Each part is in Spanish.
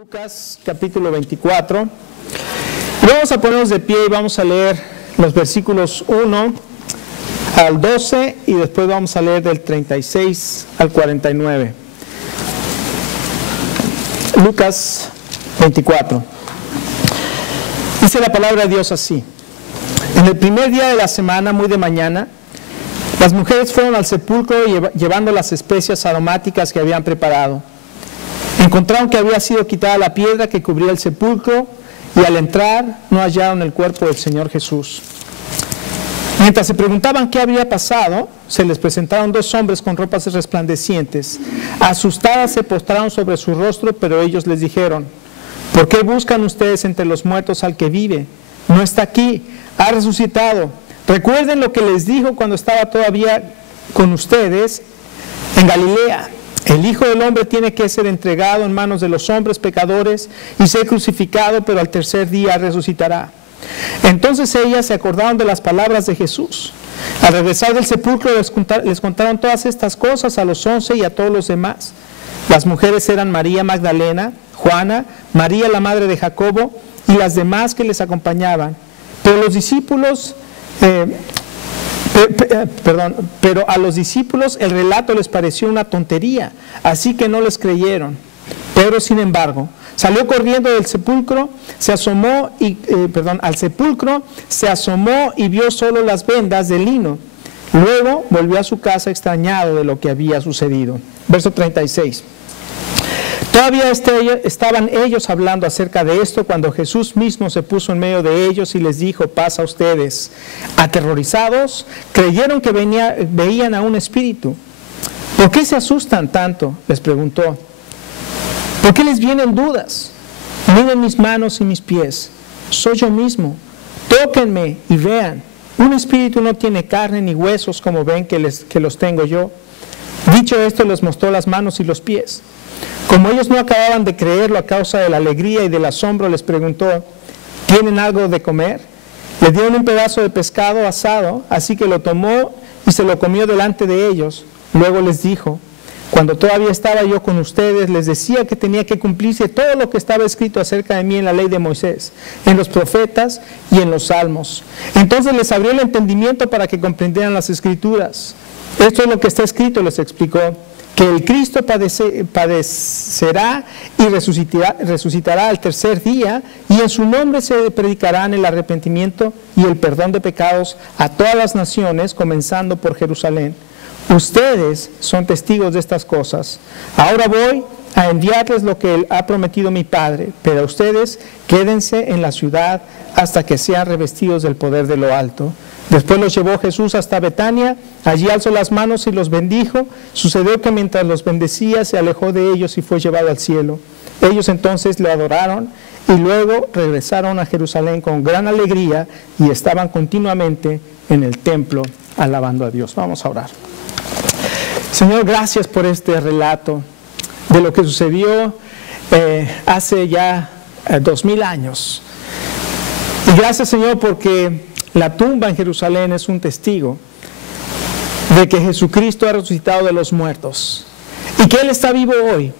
Lucas capítulo 24. Y vamos a ponernos de pie y vamos a leer los versículos 1 al 12 y después vamos a leer del 36 al 49. Lucas 24. Dice la palabra de Dios así: en el primer día de la semana, muy de mañana, las mujeres fueron al sepulcro llevando las especias aromáticas que habían preparado. Encontraron que había sido quitada la piedra que cubría el sepulcro y al entrar no hallaron el cuerpo del Señor Jesús. Mientras se preguntaban qué había pasado, se les presentaron dos hombres con ropas resplandecientes. Asustadas se postraron sobre su rostro, pero ellos les dijeron: ¿por qué buscan ustedes entre los muertos al que vive? No está aquí, ha resucitado. Recuerden lo que les dijo cuando estaba todavía con ustedes en Galilea. El Hijo del Hombre tiene que ser entregado en manos de los hombres pecadores y ser crucificado, pero al tercer día resucitará. Entonces ellas se acordaron de las palabras de Jesús. Al regresar del sepulcro les contaron todas estas cosas a los 11 y a todos los demás. Las mujeres eran María Magdalena, Juana, María la madre de Jacobo y las demás que les acompañaban. Pero los discípulos... Pero a los discípulos el relato les pareció una tontería, así que no les creyeron. Pedro, sin embargo, salió corriendo del sepulcro, al sepulcro, se asomó y vio solo las vendas de lino. Luego volvió a su casa extrañado de lo que había sucedido. Verso 36. Todavía estaban ellos hablando acerca de esto cuando Jesús mismo se puso en medio de ellos y les dijo: paz a ustedes. Aterrorizados, creyeron que veían a un espíritu. ¿Por qué se asustan tanto?, les preguntó. ¿Por qué les vienen dudas? Miren mis manos y mis pies. Soy yo mismo. Tóquenme y vean. Un espíritu no tiene carne ni huesos como ven que los tengo yo. Dicho esto, les mostró las manos y los pies. Como ellos no acababan de creerlo a causa de la alegría y del asombro, les preguntó: ¿tienen algo de comer? Le dieron un pedazo de pescado asado, así que lo tomó y se lo comió delante de ellos. Luego les dijo: cuando todavía estaba yo con ustedes, les decía que tenía que cumplirse todo lo que estaba escrito acerca de mí en la ley de Moisés, en los profetas y en los salmos. Entonces les abrió el entendimiento para que comprendieran las escrituras. Esto es lo que está escrito, les explicó: que el Cristo padecerá y resucitará al tercer día, y en su nombre se predicarán el arrepentimiento y el perdón de pecados a todas las naciones, comenzando por Jerusalén. Ustedes son testigos de estas cosas. Ahora voy a enviarles lo que ha prometido mi Padre, pero ustedes quédense en la ciudad hasta que sean revestidos del poder de lo alto. Después los llevó Jesús hasta Betania, allí alzó las manos y los bendijo. Sucedió que mientras los bendecía se alejó de ellos y fue llevado al cielo. Ellos entonces le adoraron y luego regresaron a Jerusalén con gran alegría y estaban continuamente en el templo alabando a Dios. Vamos a orar. Señor, gracias por este relato de lo que sucedió hace ya 2000 años. Y gracias, Señor, porque la tumba en Jerusalén es un testigo de que Jesucristo ha resucitado de los muertos y que Él está vivo hoy.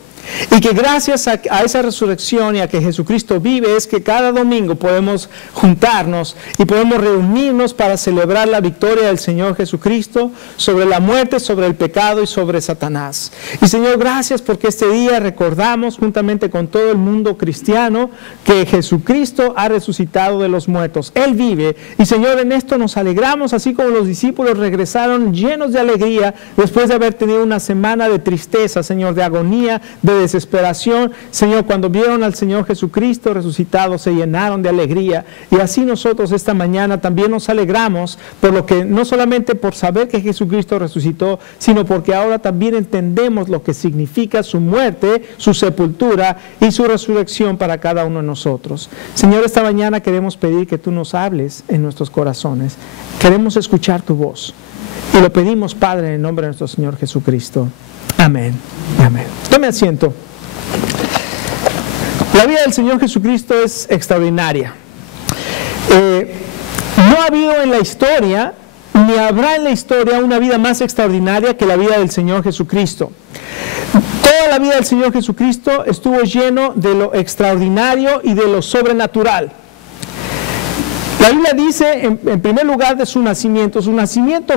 Y que gracias a esa resurrección y a que Jesucristo vive es que cada domingo podemos juntarnos y podemos reunirnos para celebrar la victoria del Señor Jesucristo sobre la muerte, sobre el pecado y sobre Satanás. Y Señor, gracias porque este día recordamos juntamente con todo el mundo cristiano que Jesucristo ha resucitado de los muertos. Él vive y Señor, en esto nos alegramos, así como los discípulos regresaron llenos de alegría después de haber tenido una semana de tristeza, Señor, de agonía, de desesperación. Señor, cuando vieron al Señor Jesucristo resucitado, se llenaron de alegría. Y así nosotros esta mañana también nos alegramos por lo que, no solamente por saber que Jesucristo resucitó, sino porque ahora también entendemos lo que significa su muerte, su sepultura y su resurrección para cada uno de nosotros. Señor, esta mañana queremos pedir que tú nos hables en nuestros corazones. Queremos escuchar tu voz. Y lo pedimos, Padre, en el nombre de nuestro Señor Jesucristo. Amén. Amén. Tome asiento. La vida del Señor Jesucristo es extraordinaria. No ha habido en la historia, ni habrá en la historia una vida más extraordinaria que la vida del Señor Jesucristo. Toda la vida del Señor Jesucristo estuvo lleno de lo extraordinario y de lo sobrenatural. La Biblia dice, en primer lugar, de su nacimiento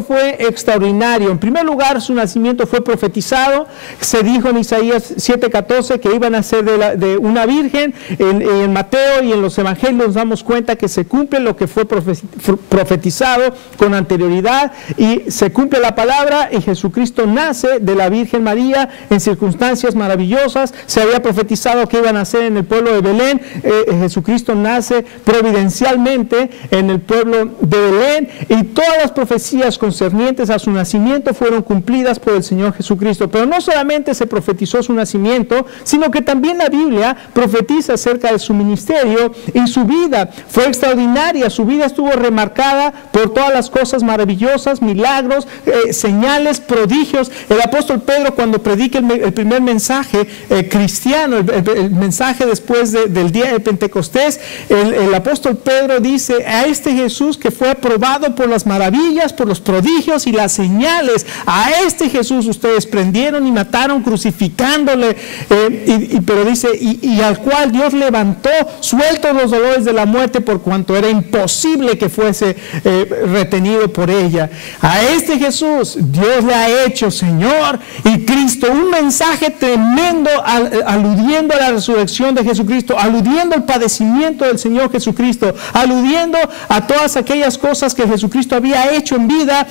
fue extraordinario. En primer lugar, su nacimiento fue profetizado. Se dijo en Isaías 7:14 que iban a ser de una virgen. En Mateo y en los evangelios nos damos cuenta que se cumple lo que fue profetizado con anterioridad, y se cumple la palabra, y Jesucristo nace de la Virgen María en circunstancias maravillosas. Se había profetizado que iban a nacer en el pueblo de Belén. Jesucristo nace providencialmente en el pueblo de Belén, y todas las profecías concernientes a su nacimiento fueron cumplidas por el Señor Jesucristo. Pero no solamente se profetizó su nacimiento, sino que también la Biblia profetiza acerca de su ministerio, y su vida fue extraordinaria. Su vida estuvo remarcada por todas las cosas maravillosas, milagros, señales, prodigios. El apóstol Pedro, cuando predica el primer mensaje cristiano, el mensaje después del día de Pentecostés, el apóstol Pedro dice: a este Jesús que fue aprobado por las maravillas, por los prodigios y las señales, a este Jesús ustedes prendieron y mataron crucificándole, pero dice, y al cual Dios levantó, sueltos los dolores de la muerte, por cuanto era imposible que fuese retenido por ella. A este Jesús Dios le ha hecho Señor y Cristo. Un mensaje tremendo aludiendo a la resurrección de Jesucristo, aludiendo al padecimiento del Señor Jesucristo, aludiendo a todas aquellas cosas que Jesucristo había hecho en vida,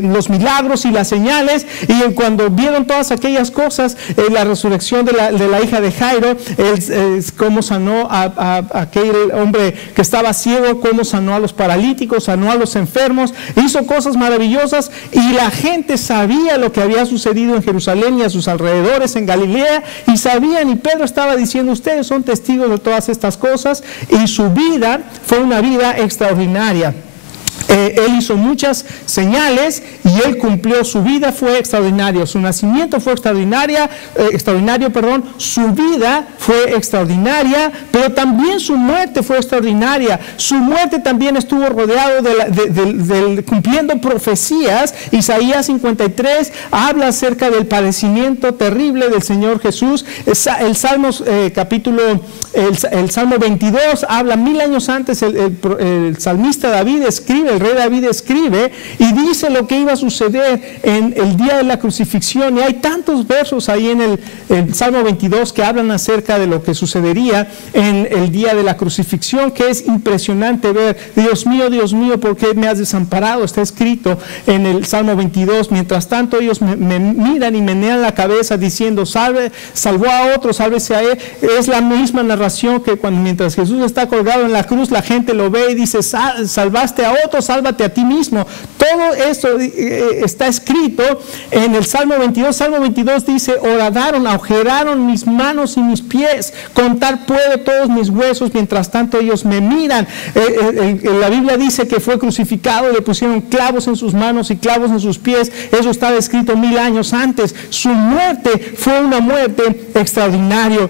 los milagros y las señales. Y cuando vieron todas aquellas cosas, la resurrección de la hija de Jairo, cómo sanó a aquel hombre que estaba ciego, cómo sanó a los paralíticos, sanó a los enfermos, hizo cosas maravillosas, y la gente sabía lo que había sucedido en Jerusalén y a sus alrededores, en Galilea, y sabían, y Pedro estaba diciendo: ustedes son testigos de todas estas cosas. Y su vida fue una vida extraordinaria. Él hizo muchas señales y él cumplió. Su vida fue extraordinaria, su nacimiento fue extraordinario, su vida fue extraordinaria, pero también su muerte fue extraordinaria. Su muerte también estuvo rodeado cumpliendo profecías. Isaías 53 habla acerca del padecimiento terrible del Señor Jesús. El Salmo 22 habla 1000 años antes. El salmista David escribe, el rey David escribe y dice lo que iba a suceder en el día de la crucifixión. Y hay tantos versos ahí en el Salmo 22 que hablan acerca de lo que sucedería en el día de la crucifixión, que es impresionante ver. Dios mío, ¿por qué me has desamparado? Está escrito en el Salmo 22. Mientras tanto ellos me miran y menean la cabeza diciendo: salvó a otro, sálvese a él. Es la misma narración que mientras Jesús está colgado en la cruz, la gente lo ve y dice: salvaste a otro, sálvate a ti mismo. Todo esto está escrito en el Salmo 22. Salmo 22 dice: horadaron, agujeraron mis manos y mis pies, contar puedo todos mis huesos, mientras tanto ellos me miran. La Biblia dice que fue crucificado, le pusieron clavos en sus manos y clavos en sus pies. Eso estaba escrito 1000 años antes. Su muerte fue una muerte extraordinaria.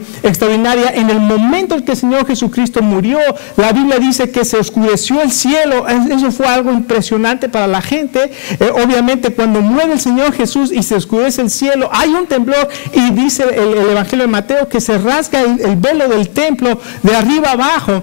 En el momento en que el Señor Jesucristo murió, la Biblia dice que se oscureció el cielo. Eso fue algo impresionante para la gente. Obviamente, cuando muere el Señor Jesús y se oscurece el cielo, hay un temblor, y dice el Evangelio de Mateo que se rasga el velo del templo de arriba abajo.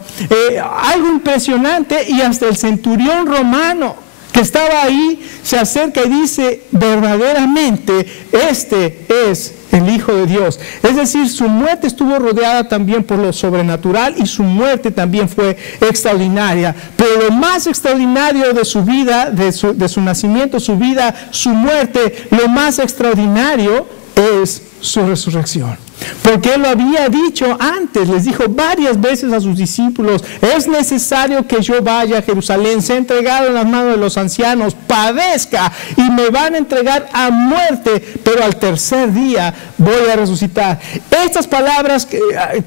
Algo impresionante, y hasta el centurión romano que estaba ahí se acerca y dice: verdaderamente este es el Hijo de Dios. Es decir, su muerte estuvo rodeada también por lo sobrenatural, y su muerte también fue extraordinaria. Pero lo más extraordinario de su vida, de su nacimiento, su vida, su muerte, lo más extraordinario es su resurrección. Porque Él lo había dicho antes, les dijo varias veces a sus discípulos: es necesario que yo vaya a Jerusalén, sea entregado en las manos de los ancianos, padezca, y me van a entregar a muerte, pero al tercer día voy a resucitar. Estas palabras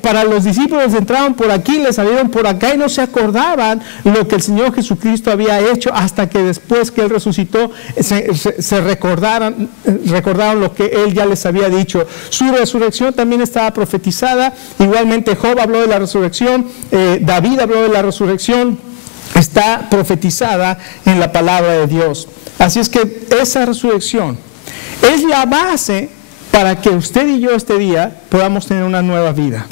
para los discípulos entraron por aquí, les salieron por acá, y no se acordaban lo que el Señor Jesucristo había hecho, hasta que después que Él resucitó se recordaron lo que Él ya les había dicho. Su resurrección también estaba profetizada. Igualmente Job habló de la resurrección, David habló de la resurrección. Está profetizada en la palabra de Dios. Así es que esa resurrección es la base para que usted y yo este día podamos tener una nueva vida.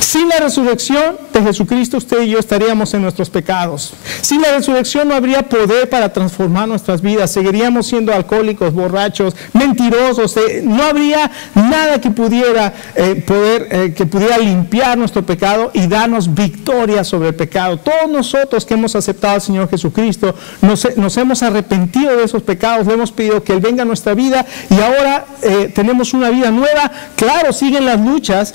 Sin la resurrección de Jesucristo, usted y yo estaríamos en nuestros pecados. Sin la resurrección no habría poder para transformar nuestras vidas. Seguiríamos siendo alcohólicos, borrachos, mentirosos. No habría nada que pudiera limpiar nuestro pecado y darnos victoria sobre el pecado. Todos nosotros que hemos aceptado al Señor Jesucristo, nos hemos arrepentido de esos pecados, le hemos pedido que Él venga a nuestra vida y ahora tenemos una vida nueva. Claro, siguen las luchas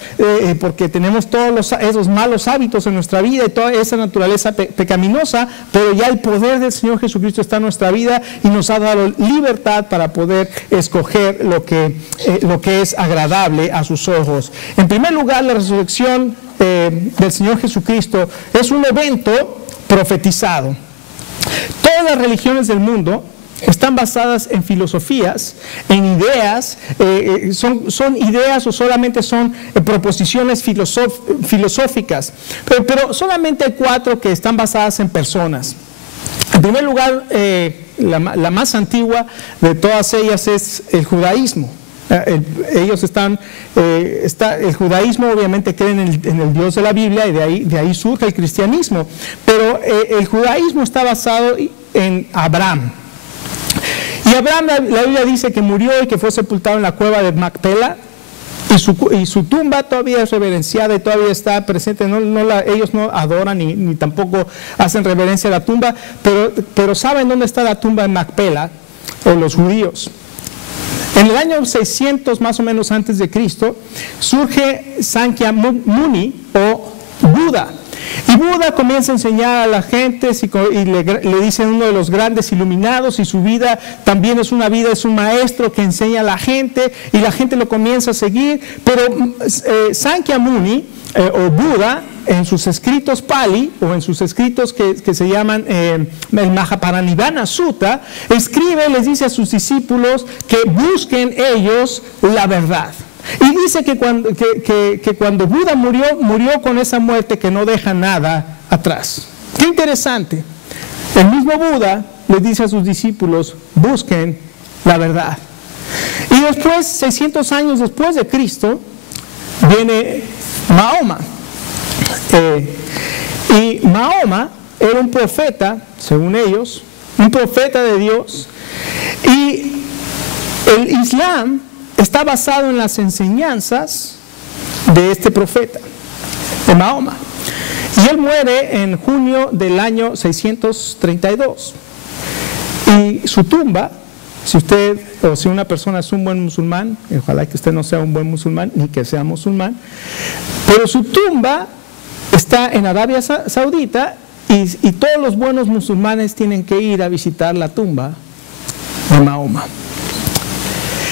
porque tenemos todos esos malos hábitos en nuestra vida y toda esa naturaleza pecaminosa, pero ya el poder del Señor Jesucristo está en nuestra vida y nos ha dado libertad para poder escoger lo que es agradable a sus ojos. En primer lugar, la resurrección del Señor Jesucristo es un evento profetizado. Todas las religiones del mundo están basadas en filosofías, en ideas, son ideas o solamente son proposiciones filosóficas, pero solamente hay 4 que están basadas en personas. En primer lugar, la más antigua de todas ellas es el judaísmo. El judaísmo obviamente cree en el Dios de la Biblia y de ahí surge el cristianismo, pero el judaísmo está basado en Abraham. Y Abraham, la Biblia dice que murió y que fue sepultado en la cueva de Macpela, y su tumba todavía es reverenciada y todavía está presente. Ellos no adoran ni tampoco hacen reverencia a la tumba, pero ¿saben dónde está la tumba de Macpela? O los judíos. En el año 600 más o menos antes de Cristo surge Sankyamuni o Buda. Y Buda comienza a enseñar a la gente y le dice uno de los grandes iluminados, y su vida también es un maestro que enseña a la gente y la gente lo comienza a seguir. Pero Sankyamuni o Buda, en sus escritos Pali o en sus escritos que se llaman el Mahaparinibbana Sutta, les dice a sus discípulos que busquen ellos la verdad. Y dice que cuando Buda murió con esa muerte que no deja nada atrás. Qué interesante. El mismo Buda le dice a sus discípulos, busquen la verdad. Y después, 600 años después de Cristo, viene Mahoma. Y Mahoma era un profeta, según ellos, un profeta de Dios. Y el Islam está basado en las enseñanzas de este profeta, de Mahoma. Y él muere en junio del año 632. Y su tumba, si usted o si una persona es un buen musulmán, ojalá que usted no sea un buen musulmán ni que sea musulmán, pero su tumba está en Arabia Saudita y todos los buenos musulmanes tienen que ir a visitar la tumba de Mahoma.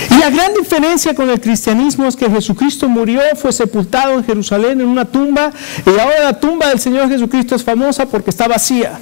Y la gran diferencia con el cristianismo es que Jesucristo murió, fue sepultado en Jerusalén en una tumba, y ahora la tumba del Señor Jesucristo es famosa porque está vacía.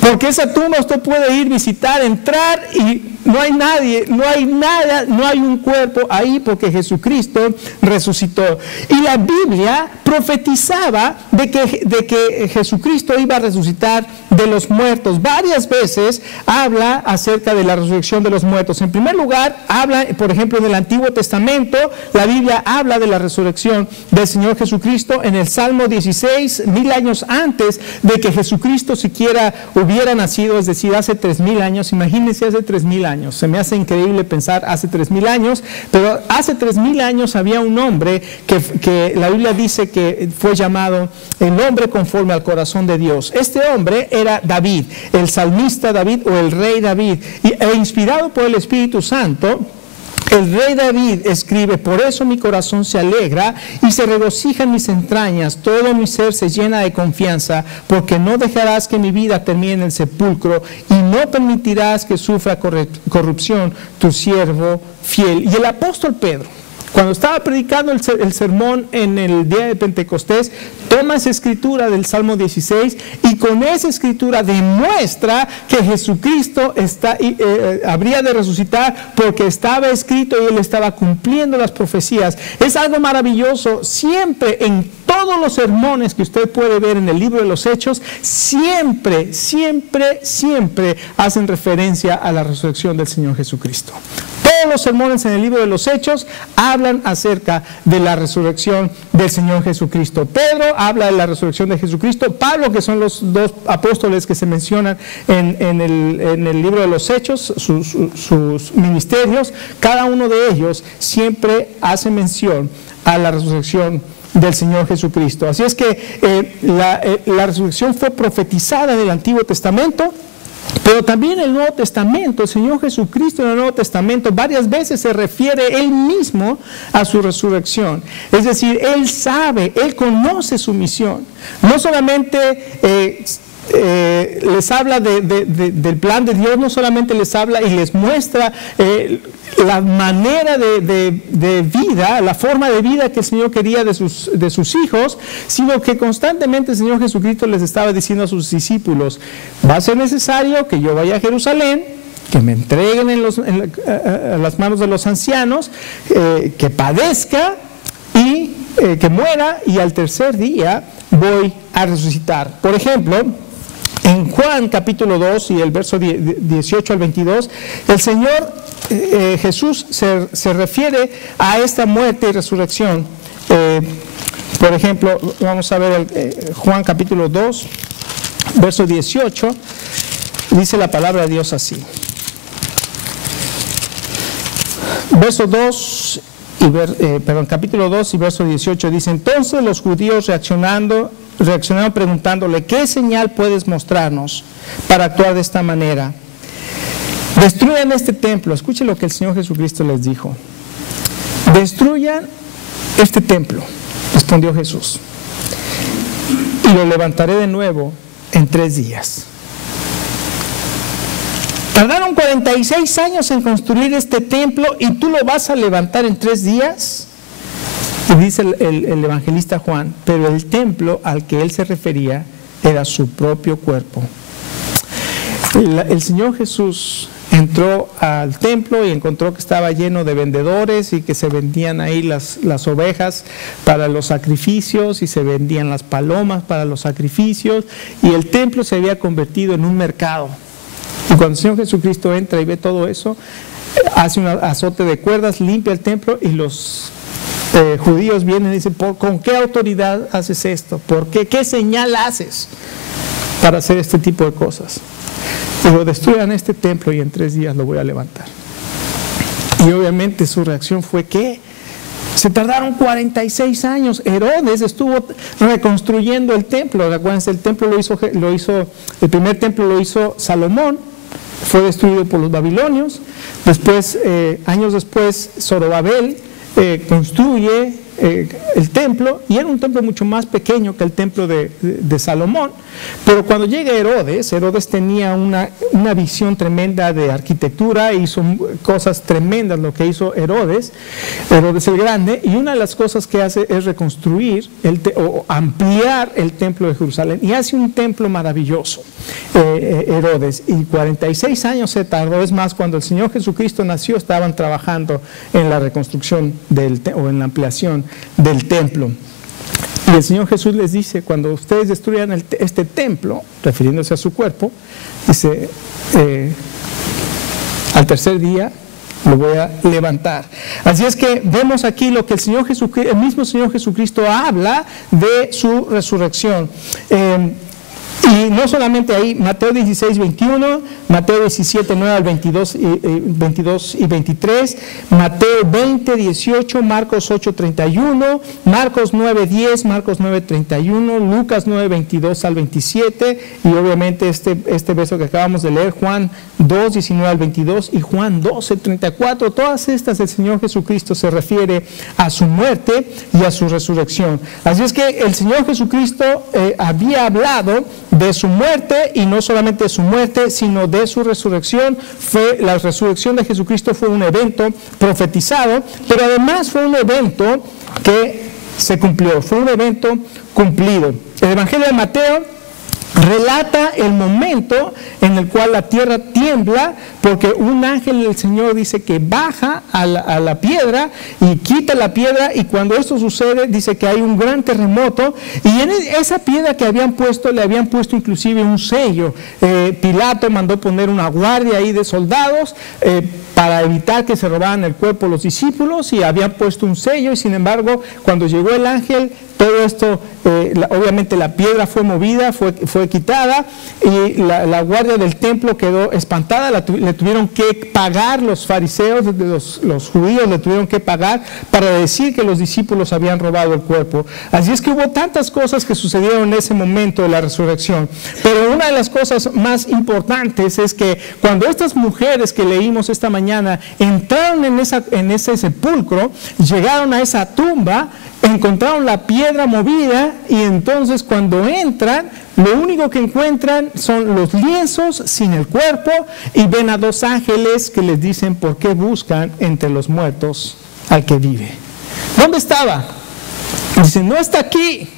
Porque esa tumba usted puede ir, visitar, entrar y no hay nadie, no hay nada, no hay un cuerpo ahí porque Jesucristo resucitó. Y la Biblia profetizaba de que Jesucristo iba a resucitar de los muertos. Varias veces habla acerca de la resurrección de los muertos. En primer lugar, habla, por ejemplo, en el Antiguo Testamento, la Biblia habla de la resurrección del Señor Jesucristo en el Salmo 16, 1000 años antes de que Jesucristo siquiera hubiera nacido, es decir, hace 3000 años. Imagínense hace 3000 años. Se me hace increíble pensar hace 3000 años, pero hace 3000 años había un hombre que la Biblia dice que fue llamado el hombre conforme al corazón de Dios. Este hombre era David, el salmista David o el rey David, e inspirado por el Espíritu Santo, el rey David escribe: por eso mi corazón se alegra y se regocija en mis entrañas, todo mi ser se llena de confianza, porque no dejarás que mi vida termine en el sepulcro y no permitirás que sufra corrupción tu siervo fiel. Y el apóstol Pedro, cuando estaba predicando el sermón en el día de Pentecostés, toma esa escritura del Salmo 16 y con esa escritura demuestra que Jesucristo habría de resucitar porque estaba escrito y él estaba cumpliendo las profecías. Es algo maravilloso. Siempre, en todos los sermones que usted puede ver en el libro de los Hechos, siempre, siempre, siempre hacen referencia a la resurrección del Señor Jesucristo. los sermones en el libro de los Hechos hablan acerca de la resurrección del Señor Jesucristo. Pedro habla de la resurrección de Jesucristo. Pablo, que son los dos apóstoles que se mencionan en el libro de los Hechos, sus ministerios, cada uno de ellos siempre hace mención a la resurrección del Señor Jesucristo. Así es que la resurrección fue profetizada en el Antiguo Testamento, pero también en el Nuevo Testamento. El Señor Jesucristo en el Nuevo Testamento varias veces se refiere Él mismo a su resurrección. Es decir, Él sabe, Él conoce su misión. No solamente les habla del plan de Dios, no solamente les habla y les muestra la manera de vida, la forma de vida que el Señor quería de sus hijos, sino que constantemente el Señor Jesucristo les estaba diciendo a sus discípulos: va a ser necesario que yo vaya a Jerusalén, que me entreguen a las manos de los ancianos, que padezca y que muera, y al tercer día voy a resucitar. Por ejemplo, en Juan capítulo 2 y el verso 18 al 22, el Señor Jesús se refiere a esta muerte y resurrección. Por ejemplo, vamos a ver Juan capítulo 2, verso 18, dice la palabra de Dios así. Capítulo 2 y verso 18 dice: entonces los judíos reaccionaron preguntándole: ¿qué señal puedes mostrarnos para actuar de esta manera? Destruyan este templo. Escuchen lo que el Señor Jesucristo les dijo: destruyan este templo, respondió Jesús, y lo levantaré de nuevo en 3 días. Tardaron 46 años en construir este templo y tú lo vas a levantar en 3 días. Y dice el evangelista Juan: pero el templo al que él se refería era su propio cuerpo. El Señor Jesús entró al templo y encontró que estaba lleno de vendedores y que se vendían ahí las ovejas para los sacrificios y se vendían las palomas para los sacrificios, y el templo se había convertido en un mercado. Y cuando el Señor Jesucristo entra y ve todo eso, hace un azote de cuerdas, limpia el templo, y los judíos vienen y dicen: ¿con qué autoridad haces esto? ¿Por qué? ¿Qué señal haces para hacer este tipo de cosas? Pero destruyan este templo y en 3 días lo voy a levantar. Y obviamente su reacción fue que se tardaron 46 años. Herodes estuvo reconstruyendo el templo. Acuérdense, el primer templo lo hizo Salomón, fue destruido por los babilonios. Después, años después, Zorobabel construye el templo, y era un templo mucho más pequeño que el templo de Salomón. Pero cuando llega Herodes tenía una visión tremenda de arquitectura, hizo cosas tremendas lo que hizo Herodes el Grande, y una de las cosas que hace es reconstruir o ampliar el templo de Jerusalén, y hace un templo maravilloso Herodes, y 46 años se tardó. Es más, cuando el Señor Jesucristo nació estaban trabajando en la reconstrucción o en la ampliación del templo. Y el Señor Jesús les dice: cuando ustedes destruyan este templo, refiriéndose a su cuerpo, dice, al tercer día lo voy a levantar. Así es que vemos aquí lo que el mismo Señor Jesucristo habla de su resurrección. Y no solamente ahí, Mateo 16, 21, Mateo 17, 9 al 22 y 23, Mateo 20, 18, Marcos 8, 31, Marcos 9, 10, Marcos 9, 31, Lucas 9, 22 al 27, y obviamente este verso que acabamos de leer, Juan 2, 19 al 22 y Juan 12, 34. Todas estas el Señor Jesucristo se refiere a su muerte y a su resurrección. Así es que el Señor Jesucristo había hablado de su muerte, y no solamente de su muerte, sino de su resurrección. La resurrección de Jesucristo fue un evento profetizado, pero además fue un evento que se cumplió, fue un evento cumplido. El Evangelio de Mateo relata el momento en el cual la tierra tiembla porque un ángel del Señor dice que baja a la piedra y quita la piedra, y cuando esto sucede dice que hay un gran terremoto, y en esa piedra que habían puesto, le habían puesto inclusive un sello. Pilato mandó poner una guardia ahí de soldados para evitar que se robaran el cuerpo los discípulos, y habían puesto un sello, y sin embargo cuando llegó el ángel, todo esto, obviamente la piedra fue movida, fue quitada, y la guardia del templo quedó espantada. Le tuvieron que pagar los fariseos, los judíos le tuvieron que pagar para decir que los discípulos habían robado el cuerpo. Así es que hubo tantas cosas que sucedieron en ese momento de la resurrección. Pero una de las cosas más importantes es que cuando estas mujeres que leímos esta mañana entraron en ese sepulcro, llegaron a esa tumba, encontraron la piedra movida, y entonces cuando entran, lo único que encuentran son los lienzos sin el cuerpo, y ven a dos ángeles que les dicen: ¿por qué buscan entre los muertos al que vive? ¿Dónde estaba? Dicen: no está aquí,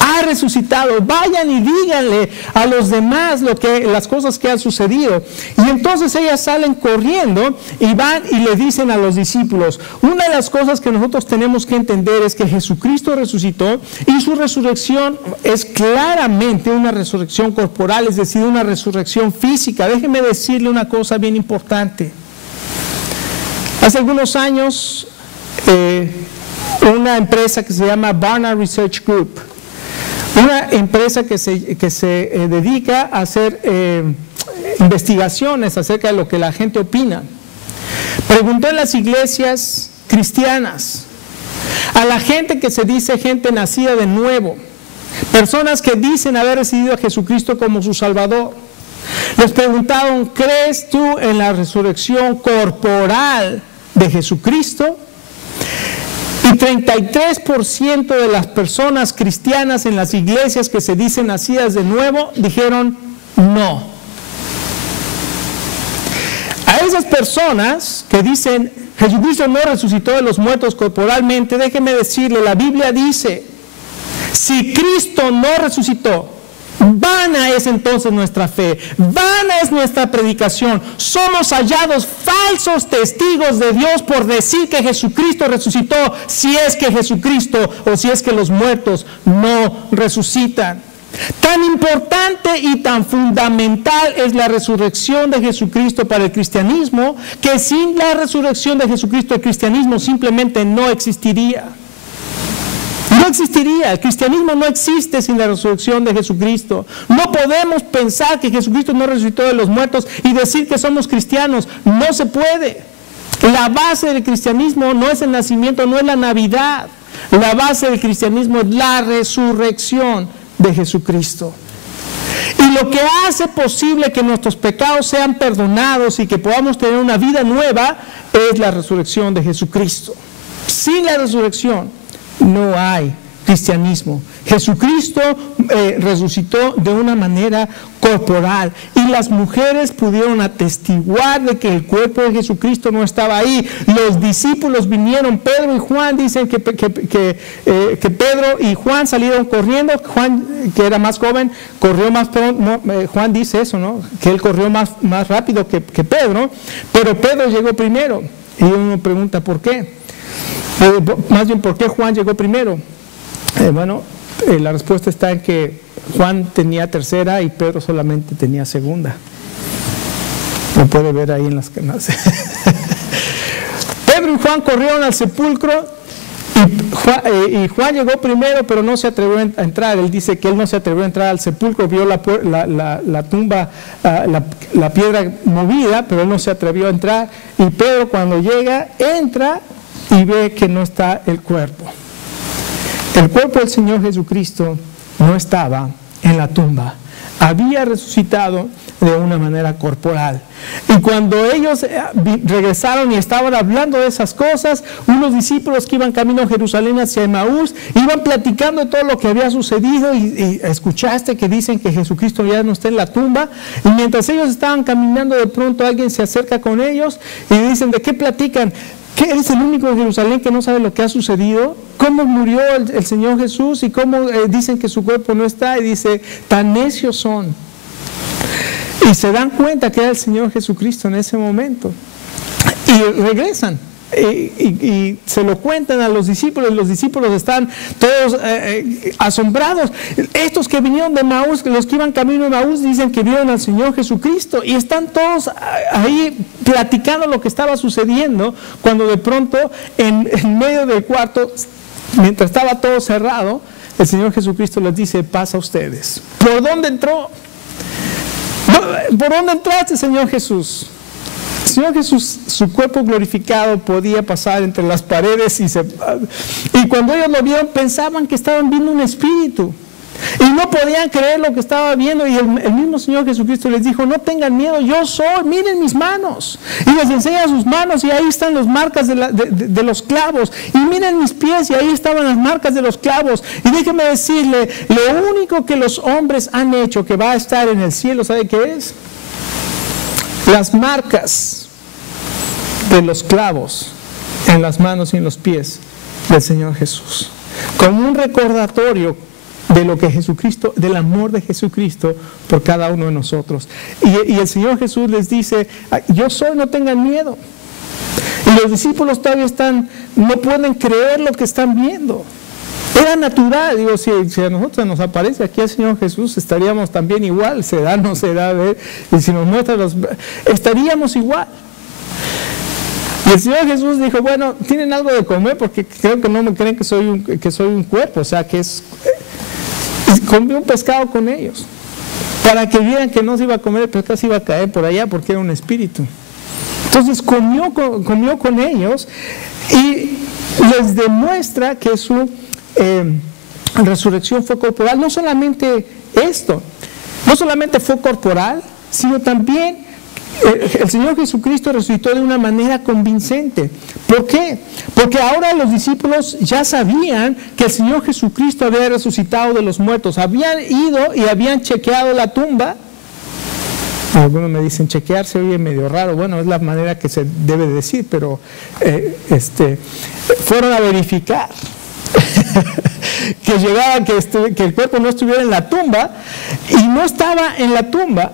ha resucitado. Vayan y díganle a los demás las cosas que han sucedido. Y entonces ellas salen corriendo y van y le dicen a los discípulos. Una de las cosas que nosotros tenemos que entender es que Jesucristo resucitó, y su resurrección es claramente una resurrección corporal, es decir, una resurrección física. Déjeme decirle una cosa bien importante. Hace algunos años, una empresa que se llama Barna Research Group, una empresa que se dedica a hacer investigaciones acerca de lo que la gente opina, preguntó en las iglesias cristianas a la gente que se dice gente nacida de nuevo, personas que dicen haber recibido a Jesucristo como su Salvador. Les preguntaron: ¿crees tú en la resurrección corporal de Jesucristo? Y 33% de las personas cristianas en las iglesias que se dicen nacidas de nuevo dijeron no. A esas personas que dicen Jesucristo no resucitó de los muertos corporalmente, déjeme decirle, la Biblia dice: si Cristo no resucitó, vana es entonces nuestra fe, vana es nuestra predicación. Somos hallados falsos testigos de Dios por decir que Jesucristo resucitó, si es que Jesucristo o si es que los muertos no resucitan. Tan importante y tan fundamental es la resurrección de Jesucristo para el cristianismo, que sin la resurrección de Jesucristo el cristianismo simplemente no existiría. No existiría, el cristianismo no existe sin la resurrección de Jesucristo. No podemos pensar que Jesucristo no resucitó de los muertos y decir que somos cristianos. No se puede. La base del cristianismo no es el nacimiento, no es la Navidad. La base del cristianismo es la resurrección de Jesucristo. Y lo que hace posible que nuestros pecados sean perdonados y que podamos tener una vida nueva es la resurrección de Jesucristo. Sin la resurrección no hay cristianismo. Jesucristo resucitó de una manera corporal, y las mujeres pudieron atestiguar de que el cuerpo de Jesucristo no estaba ahí. Los discípulos vinieron, Pedro y Juan, dicen que Pedro y Juan salieron corriendo. Juan, que era más joven, corrió más pronto. Juan dice eso, ¿no? Que él corrió más rápido que Pedro, pero Pedro llegó primero. Y uno pregunta ¿por qué? Más bien, ¿por qué Juan llegó primero? La respuesta está en que Juan tenía tercera y Pedro solamente tenía segunda. Lo puede ver ahí en las canas. Pedro y Juan corrieron al sepulcro, y Juan llegó primero, pero no se atrevió a entrar. Él dice que él no se atrevió a entrar al sepulcro, vio la tumba, la piedra movida, pero él no se atrevió a entrar. Y Pedro, cuando llega, entra y ve que no está el cuerpo. El cuerpo del Señor Jesucristo no estaba en la tumba, había resucitado de una manera corporal. Y cuando ellos regresaron y estaban hablando de esas cosas, unos discípulos que iban camino a Jerusalén hacia Emaús iban platicando de todo lo que había sucedido, y escuchaste que dicen que Jesucristo ya no está en la tumba. Y mientras ellos estaban caminando, de pronto alguien se acerca con ellos y dicen: ¿de qué platican? ¿Qué eres el único de Jerusalén que no sabe lo que ha sucedido? ¿Cómo murió el Señor Jesús? ¿Y cómo dicen que su cuerpo no está? Y dice: tan necios son. Y se dan cuenta que era el Señor Jesucristo en ese momento. Y regresan. Y se lo cuentan a los discípulos están todos asombrados. Estos que vinieron de Maús, los que iban camino de Maús, dicen que vieron al Señor Jesucristo, y están todos ahí platicando lo que estaba sucediendo, cuando de pronto en medio del cuarto, mientras estaba todo cerrado, el Señor Jesucristo les dice: paz a ustedes. ¿Por dónde entró? ¿Por dónde entraste, Señor Jesús? Señor Jesús, su cuerpo glorificado podía pasar entre las paredes y cuando ellos lo vieron pensaban que estaban viendo un espíritu y no podían creer lo que estaba viendo, y el mismo Señor Jesucristo les dijo: no tengan miedo, yo soy, miren mis manos, y les enseña sus manos y ahí están las marcas de los clavos, y miren mis pies y ahí estaban las marcas de los clavos, y déjenme decirle, lo único que los hombres han hecho que va a estar en el cielo, ¿sabe qué es? Las marcas de los clavos en las manos y en los pies del Señor Jesús, como un recordatorio de lo que Jesucristo, del amor de Jesucristo por cada uno de nosotros. Y el Señor Jesús les dice: yo soy, no tengan miedo. Y los discípulos todavía no pueden creer lo que están viendo. Era natural, digo, si a nosotros nos aparece aquí el Señor Jesús, estaríamos también igual, se da, no se da, y si nos muestra estaríamos igual. Y el Señor Jesús dijo: bueno, ¿tienen algo de comer? Porque creo que no me creen que soy un cuerpo, o sea, que comió un pescado con ellos, para que vieran que no se iba a comer el pescado, se iba a caer por allá, porque era un espíritu. Entonces comió con ellos y les demuestra que su resurrección fue corporal. No solamente esto, no solamente fue corporal, sino también el Señor Jesucristo resucitó de una manera convincente. ¿Por qué? Porque ahora los discípulos ya sabían que el Señor Jesucristo había resucitado de los muertos. Habían ido y habían chequeado la tumba. Algunos me dicen: chequear se oye medio raro. Bueno, es la manera que se debe decir, pero fueron a verificar que el cuerpo no estuviera en la tumba, y no estaba en la tumba.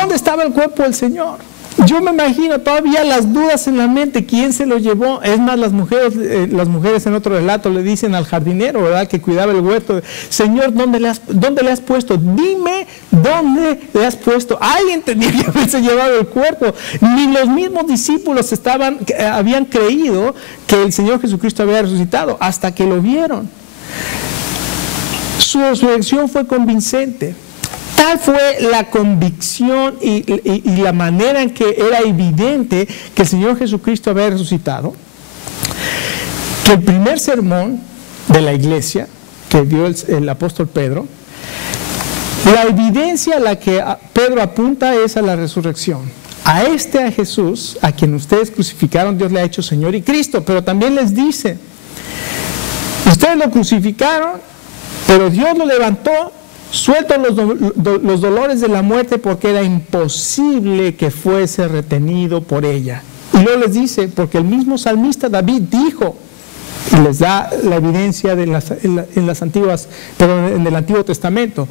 ¿Dónde estaba el cuerpo del Señor? Yo me imagino todavía las dudas en la mente: ¿quién se lo llevó? Es más, las mujeres en otro relato le dicen al jardinero, ¿verdad?, que cuidaba el huerto: Señor, ¿dónde le has puesto? Dime dónde le has puesto. Alguien tenía que haberse llevado el cuerpo. Ni los mismos discípulos habían creído que el Señor Jesucristo había resucitado hasta que lo vieron. Su resurrección fue convincente. Tal fue la convicción y la manera en que era evidente que el Señor Jesucristo había resucitado, que el primer sermón de la iglesia que dio el apóstol Pedro, la evidencia a la que Pedro apunta es a la resurrección. A Jesús, a quien ustedes crucificaron, Dios le ha hecho Señor y Cristo. Pero también les dice: ustedes lo crucificaron, pero Dios lo levantó, suelto los dolores de la muerte, porque era imposible que fuese retenido por ella. Y luego les dice: porque el mismo salmista David dijo, y les da la evidencia en el Antiguo Testamento.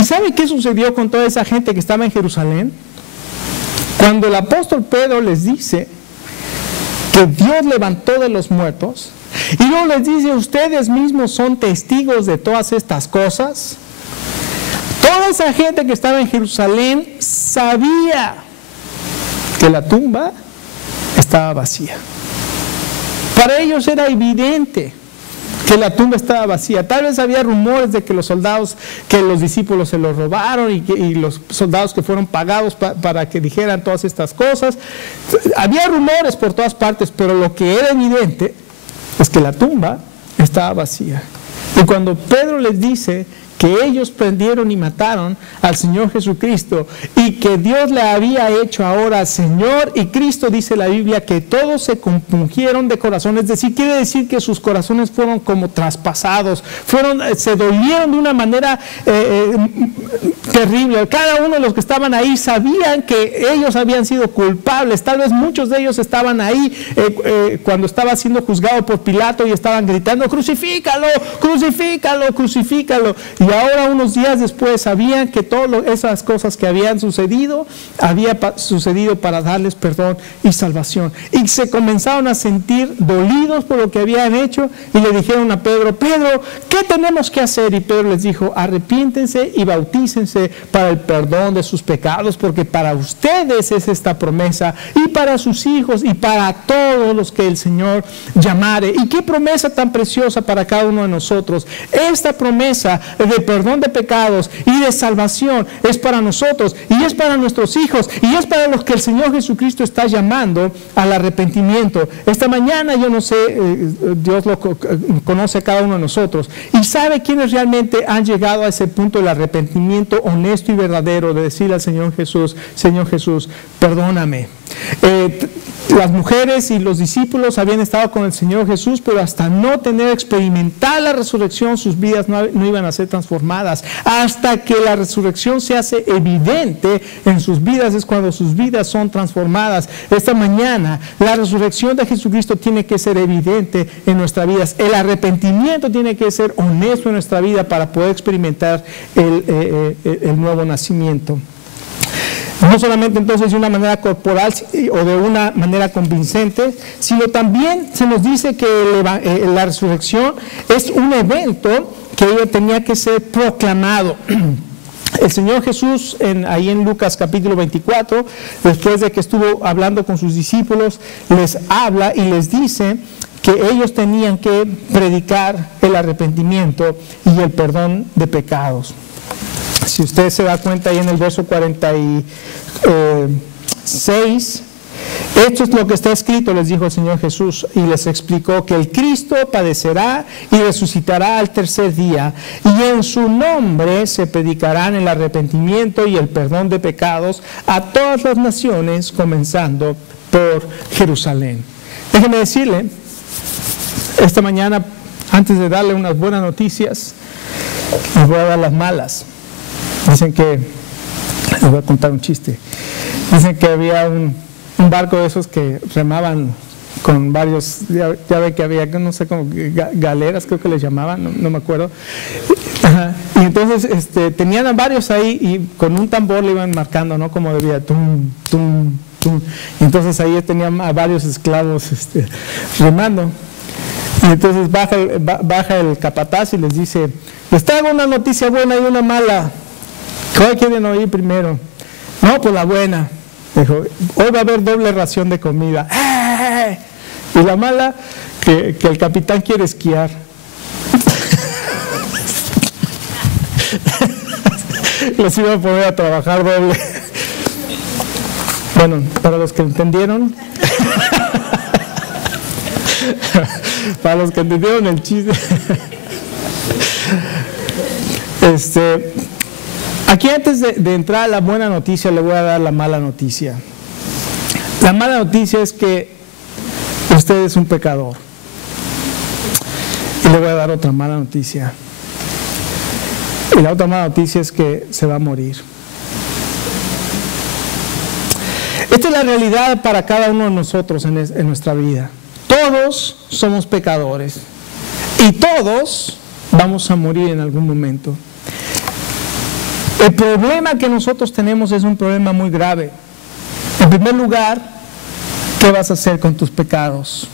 ¿Y sabe qué sucedió con toda esa gente que estaba en Jerusalén? Cuando el apóstol Pedro les dice que Dios levantó de los muertos, y luego les dice: ustedes mismos son testigos de todas estas cosas. Toda esa gente que estaba en Jerusalén sabía que la tumba estaba vacía. Para ellos era evidente que la tumba estaba vacía. Tal vez había rumores de que los discípulos se lo robaron, y los soldados que fueron pagados para que dijeran todas estas cosas. Había rumores por todas partes, pero lo que era evidente es que la tumba estaba vacía. Y cuando Pedro les dice que ellos prendieron y mataron al Señor Jesucristo, y que Dios le había hecho ahora Señor y Cristo, dice la Biblia que todos se compungieron de corazón. Es decir, quiere decir que sus corazones fueron como traspasados, se dolieron de una manera terrible. Cada uno de los que estaban ahí sabían que ellos habían sido culpables. Tal vez muchos de ellos estaban ahí cuando estaba siendo juzgado por Pilato, y estaban gritando: crucifícalo, crucifícalo, crucifícalo. Y Y ahora, unos días después, sabían que todas esas cosas que habían sucedido para darles perdón y salvación. Y se comenzaron a sentir dolidos por lo que habían hecho y le dijeron a Pedro: Pedro, ¿qué tenemos que hacer? Y Pedro les dijo: arrepiéntense y bautícense para el perdón de sus pecados, porque para ustedes es esta promesa, y para sus hijos y para todos los que el Señor llamare. Y qué promesa tan preciosa para cada uno de nosotros. Esta promesa de perdón de pecados y de salvación es para nosotros, y es para nuestros hijos, y es para los que el Señor Jesucristo está llamando al arrepentimiento. Esta mañana, yo no sé, Dios lo conoce a cada uno de nosotros y sabe quiénes realmente han llegado a ese punto del arrepentimiento honesto y verdadero, de decirle al Señor Jesús: Señor Jesús, perdóname. Las mujeres y los discípulos habían estado con el Señor Jesús, pero hasta no experimentar la resurrección, sus vidas no iban a ser transformadas. Hasta que la resurrección se hace evidente en sus vidas, es cuando sus vidas son transformadas. Esta mañana, la resurrección de Jesucristo tiene que ser evidente en nuestras vidas. El arrepentimiento tiene que ser honesto en nuestra vida para poder experimentar el nuevo nacimiento. No solamente entonces de una manera corporal o de una manera convincente, sino también se nos dice que la resurrección es un evento que tenía que ser proclamado. El Señor Jesús, ahí en Lucas capítulo 24, después de que estuvo hablando con sus discípulos, les habla y les dice que ellos tenían que predicar el arrepentimiento y el perdón de pecados. Si usted se da cuenta ahí en el verso 46, esto es lo que está escrito, les dijo el Señor Jesús, y les explicó que el Cristo padecerá y resucitará al tercer día, y en su nombre se predicarán el arrepentimiento y el perdón de pecados a todas las naciones, comenzando por Jerusalén. Déjeme decirle, esta mañana, antes de darle unas buenas noticias, les voy a dar las malas. Dicen que, les voy a contar un chiste, dicen que había un barco de esos que remaban con varios, ya ve que había, no sé, como galeras creo que les llamaban, no me acuerdo. Ajá. Y entonces tenían a varios ahí y con un tambor le iban marcando, ¿no? Como debía, tum, tum, tum. Y entonces ahí tenían a varios esclavos remando. Y entonces baja el capataz y les dice: les traigo una noticia buena y una mala. ¿Cuál quieren oír primero? No, pues la buena. Dijo: hoy va a haber doble ración de comida. ¡Eh! Y la mala, que el capitán quiere esquiar. Les iba a poner a trabajar doble. Bueno, para los que entendieron, para los que entendieron el chiste, aquí antes de entrar a la buena noticia, le voy a dar la mala noticia. La mala noticia es que usted es un pecador. Y le voy a dar otra mala noticia. Y la otra mala noticia es que se va a morir. Esta es la realidad para cada uno de nosotros en nuestra vida. Todos somos pecadores. Y todos vamos a morir en algún momento. El problema que nosotros tenemos es un problema muy grave. En primer lugar, ¿qué vas a hacer con tus pecados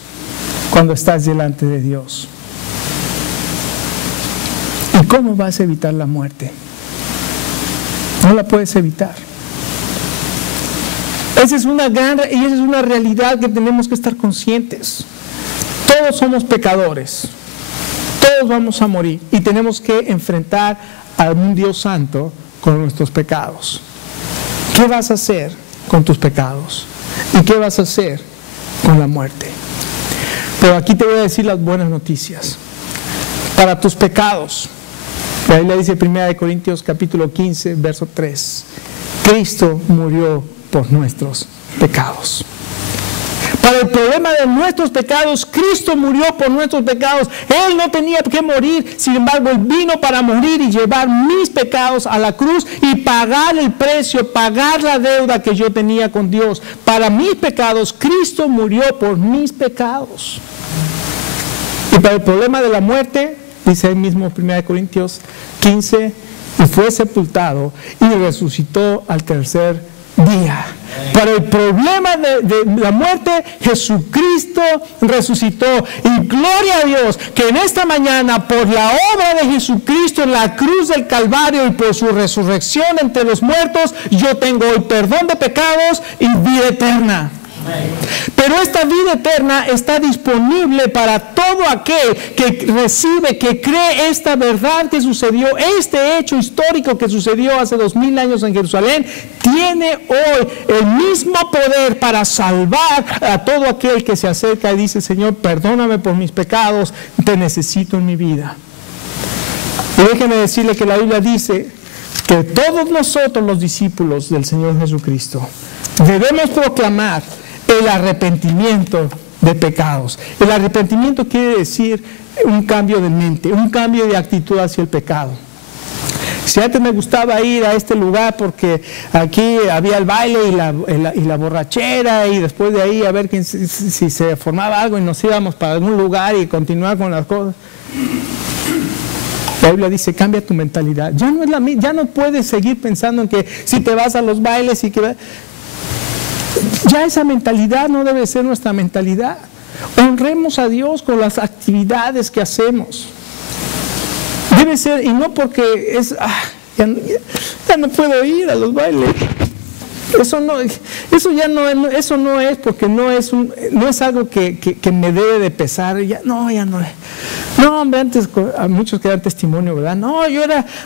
cuando estás delante de Dios? ¿Y cómo vas a evitar la muerte? No la puedes evitar. Esa es una realidad que tenemos que estar conscientes. Todos somos pecadores. Todos vamos a morir y tenemos que enfrentar a un Dios santo con nuestros pecados. ¿Qué vas a hacer con tus pecados? ¿Y qué vas a hacer con la muerte? Pero aquí te voy a decir las buenas noticias. Para tus pecados, la Biblia dice 1 Corintios capítulo 15, verso 3, Cristo murió por nuestros pecados. Para el problema de nuestros pecados, Cristo murió por nuestros pecados. Él no tenía que morir, sin embargo, Él vino para morir y llevar mis pecados a la cruz y pagar el precio, pagar la deuda que yo tenía con Dios. Para mis pecados, Cristo murió por mis pecados. Y para el problema de la muerte, dice ahí mismo 1 Corintios 15, y fue sepultado y resucitó al tercer día. Para el problema de la muerte, Jesucristo resucitó. Y gloria a Dios que en esta mañana, por la obra de Jesucristo en la cruz del Calvario y por su resurrección entre los muertos, yo tengo hoy perdón de pecados y vida eterna. Pero esta vida eterna está disponible para todo aquel que recibe, que cree esta verdad que sucedió, este hecho histórico que sucedió hace 2000 años en Jerusalén. Tiene hoy el mismo poder para salvar a todo aquel que se acerca y dice: Señor, perdóname por mis pecados, te necesito en mi vida. Y déjeme decirle que la Biblia dice que todos nosotros, los discípulos del Señor Jesucristo, debemos proclamar el arrepentimiento de pecados. El arrepentimiento quiere decir un cambio de mente, un cambio de actitud hacia el pecado. Si antes me gustaba ir a este lugar porque aquí había el baile y la borrachera, y después de ahí a ver si se formaba algo y nos íbamos para algún lugar y continuar con las cosas, la Biblia dice: cambia tu mentalidad. Ya no es la misma, ya no puedes seguir pensando en que si te vas a los bailes y que... Ya esa mentalidad no debe ser nuestra mentalidad. Honremos a Dios con las actividades que hacemos. Debe ser, y no porque es, ya no puedo ir a los bailes. Eso no es porque no es algo que me debe de pesar. Ya no. No, hombre, antes, a muchos que dan testimonio, ¿verdad? No,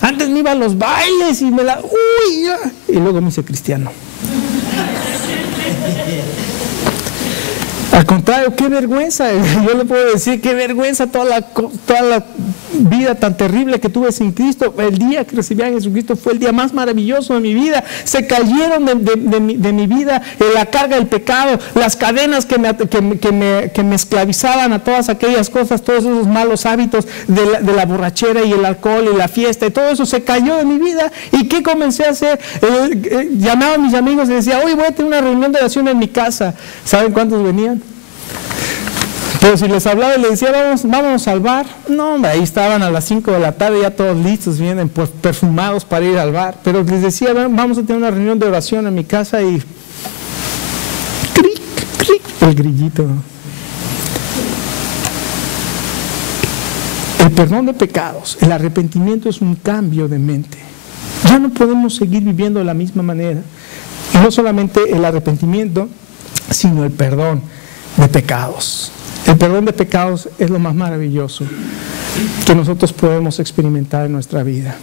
antes me iba a los bailes y y luego me hice cristiano. Al contrario, qué vergüenza. Yo le puedo decir, qué vergüenza toda la vida tan terrible que tuve sin Cristo. El día que recibí a Jesucristo fue el día más maravilloso de mi vida. Se cayeron de mi vida la carga del pecado, las cadenas que me esclavizaban a todas aquellas cosas, todos esos malos hábitos de la borrachera y el alcohol y la fiesta, y todo eso se cayó de mi vida. ¿Y qué comencé a hacer? Llamaba a mis amigos y decía: hoy voy a tener una reunión de oración en mi casa. ¿Saben cuántos venían? Pero si les hablaba y les decía: vamos al bar, no, hombre, ahí estaban a las 5 de la tarde ya todos listos, vienen pues perfumados para ir al bar. Pero les decía: vamos a tener una reunión de oración en mi casa, y cric, cric, el grillito. El perdón de pecados, el arrepentimiento es un cambio de mente. Ya no podemos seguir viviendo de la misma manera. Y no solamente el arrepentimiento, sino el perdón de pecados. El perdón de pecados es lo más maravilloso que nosotros podemos experimentar en nuestra vida.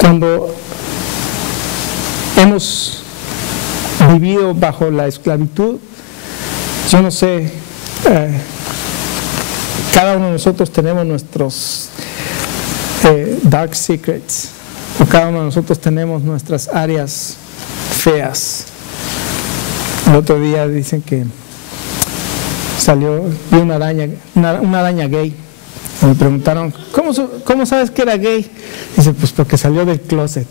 Cuando hemos vivido bajo la esclavitud, yo no sé, cada uno de nosotros tenemos nuestros dark secrets, o cada uno de nosotros tenemos nuestras áreas feas. El otro día dicen que vi una araña gay. Me preguntaron: ¿cómo sabes que era gay? Dice: pues porque salió del closet.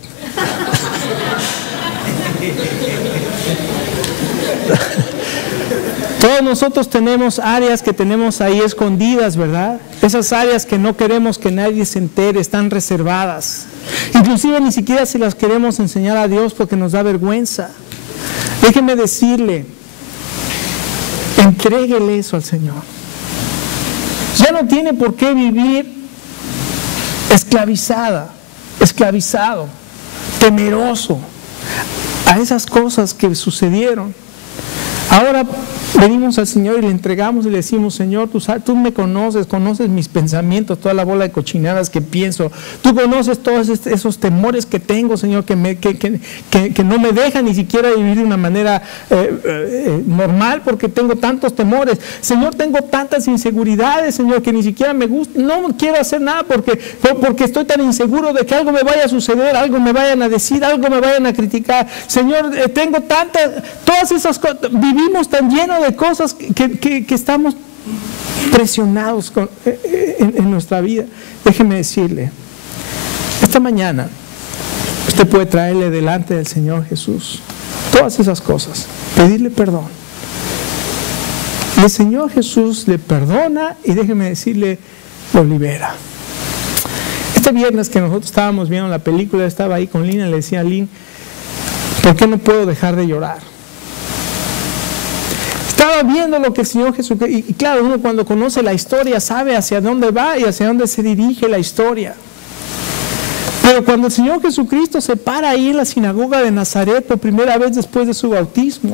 Todos nosotros tenemos áreas que tenemos ahí escondidas, ¿verdad? Esas áreas que no queremos que nadie se entere, están reservadas. Inclusive ni siquiera se las queremos enseñar a Dios porque nos da vergüenza. Déjeme decirle: entréguele eso al Señor. Ya no tiene por qué vivir esclavizado, temeroso a esas cosas que sucedieron. Ahora venimos al Señor y le entregamos y le decimos: Señor, tú me conoces mis pensamientos, toda la bola de cochinadas que pienso. Tú conoces todos esos temores que tengo, Señor, que no me dejan ni siquiera vivir de una manera normal, porque tengo tantos temores. Señor, tengo tantas inseguridades, Señor, que ni siquiera me gusta. No quiero hacer nada porque estoy tan inseguro de que algo me vaya a suceder, algo me vayan a decir, algo me vayan a criticar. Señor, tengo todas esas cosas. Vivimos tan llenos de cosas que estamos presionados en nuestra vida. Déjeme decirle, esta mañana usted puede traerle delante del Señor Jesús todas esas cosas, pedirle perdón. Y el Señor Jesús le perdona y déjeme decirle, lo libera. Este viernes que nosotros estábamos viendo la película, estaba ahí con Lina y le decía a Lin, ¿por qué no puedo dejar de llorar? Estaba viendo lo que el Señor Jesucristo, y claro, uno cuando conoce la historia sabe hacia dónde va y hacia dónde se dirige la historia. Pero cuando el Señor Jesucristo se para ahí en la sinagoga de Nazaret por primera vez después de su bautismo,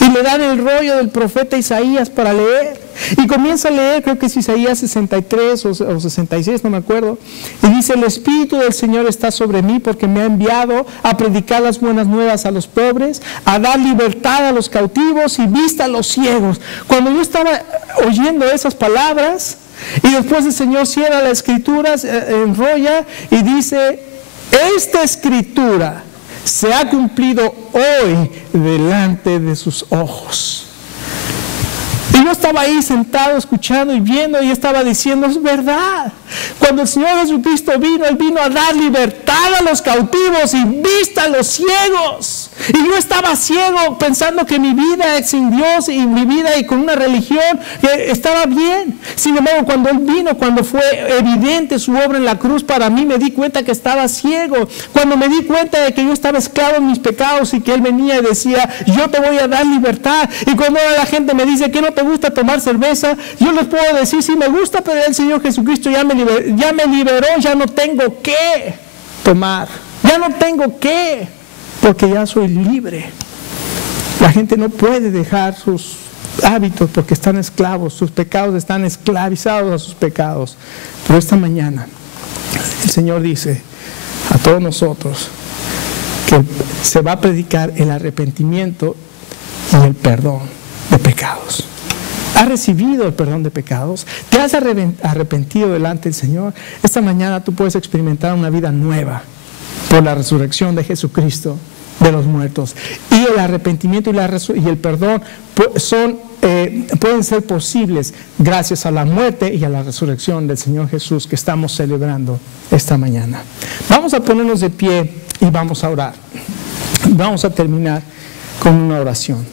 y le dan el rollo del profeta Isaías para leer, y comienza a leer, creo que es Isaías 63 o 66, no me acuerdo, y dice: el Espíritu del Señor está sobre mí porque me ha enviado a predicar las buenas nuevas a los pobres, a dar libertad a los cautivos y vista a los ciegos. Cuando yo estaba oyendo esas palabras, y después el Señor cierra la escritura, enrolla y dice: esta escritura se ha cumplido hoy delante de sus ojos. Y yo estaba ahí sentado escuchando y viendo y estaba diciendo: es verdad. Cuando el Señor Jesucristo vino, Él vino a dar libertad a los cautivos y vista a los ciegos. Y yo estaba ciego pensando que mi vida es sin Dios y mi vida y con una religión estaba bien. Sin embargo, cuando Él vino, cuando fue evidente su obra en la cruz para mí, me di cuenta que estaba ciego. Cuando me di cuenta de que yo estaba esclavo en mis pecados y que Él venía y decía: yo te voy a dar libertad. Y cuando la gente me dice que no te gusta tomar cerveza, yo les puedo decir: sí me gusta, pero el Señor Jesucristo ya me liberó, ya no tengo que tomar, ya no tengo que, porque ya soy libre. La gente no puede dejar sus hábitos porque están esclavos, sus pecados están esclavizados a sus pecados. Pero esta mañana el Señor dice a todos nosotros que se va a predicar el arrepentimiento y el perdón de pecados. ¿Has recibido el perdón de pecados? ¿Te has arrepentido delante del Señor? Esta mañana tú puedes experimentar una vida nueva por la resurrección de Jesucristo de los muertos. Y el arrepentimiento y el perdón pueden ser posibles gracias a la muerte y a la resurrección del Señor Jesús que estamos celebrando esta mañana. Vamos a ponernos de pie y vamos a orar. Vamos a terminar con una oración.